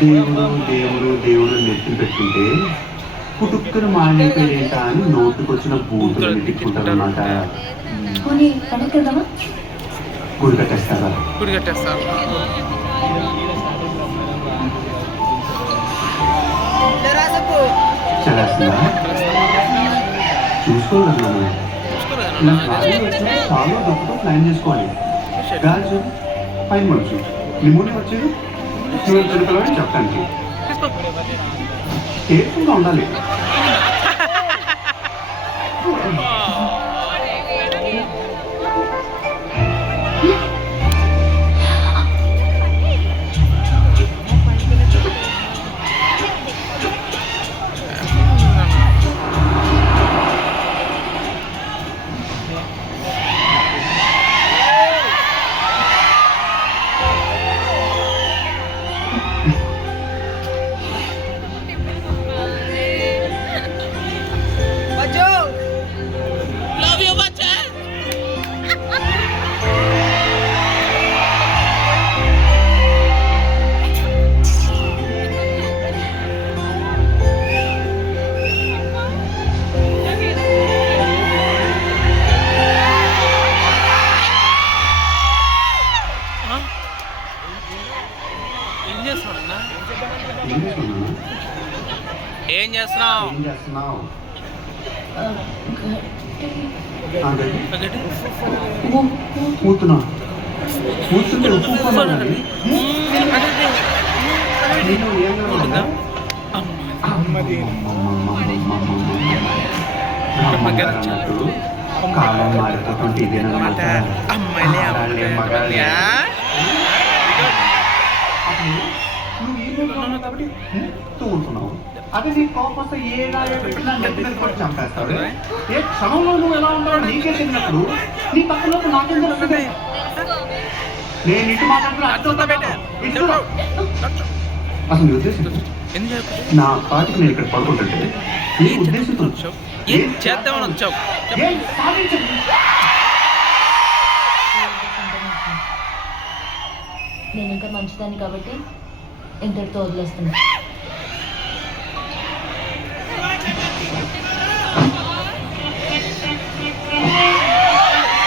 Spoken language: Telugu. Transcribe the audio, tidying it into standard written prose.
దేవుడు దేవుడు దేవుడు నెత్తిని పెట్టుకుంటే పుట్టుక్కున మాయమైపోయేంట అని నోటుకొచ్చిన బూతులు తిట్టుకుంటారన్నమాట. పోనీ పండగ వెళ్దామా? గుడి కట్టేస్తారా? గుడి కట్టేస్తారు. చలేస్తుందా? చూసుకోలేదు చాలా డబ్బుతో ప్లాన్ చేసుకోవాలి. గాజు పైన వచ్చు నిమోనియా వచ్చేది చిరుకలని చెప్పడానికి కేర్ఫుల్గా ఉండాలి. ఏం చేస్తున్నావు? కూతున్నా కాలం మారిపోతుంటే ఇదేనమాట. కాబట్టి తూడుతున్నావు. అదే నీ కోపం వస్తే ఏ గాయ పెట్టినా నెత్తి మీద కూడా చంపేస్తావు. ఏ క్షణంలో నువ్వు ఎలా ఉంటావో నీకే తెలియనప్పుడు నీ పక్కన నాకేం తెలుస్తుంది? నేను ఇటు మాట్లాడుతున్నా అసలు నీ ఉద్దేశం నా పాటికి నేను ఇక్కడ పడుకుంటుంటే నీ ఉద్దేశంతో ఏం చేద్దామని వచ్చావు? నేను ఇంకా మంచిదాన్ని కాబట్టి ఇంతటితో వదిలేస్తున్నా.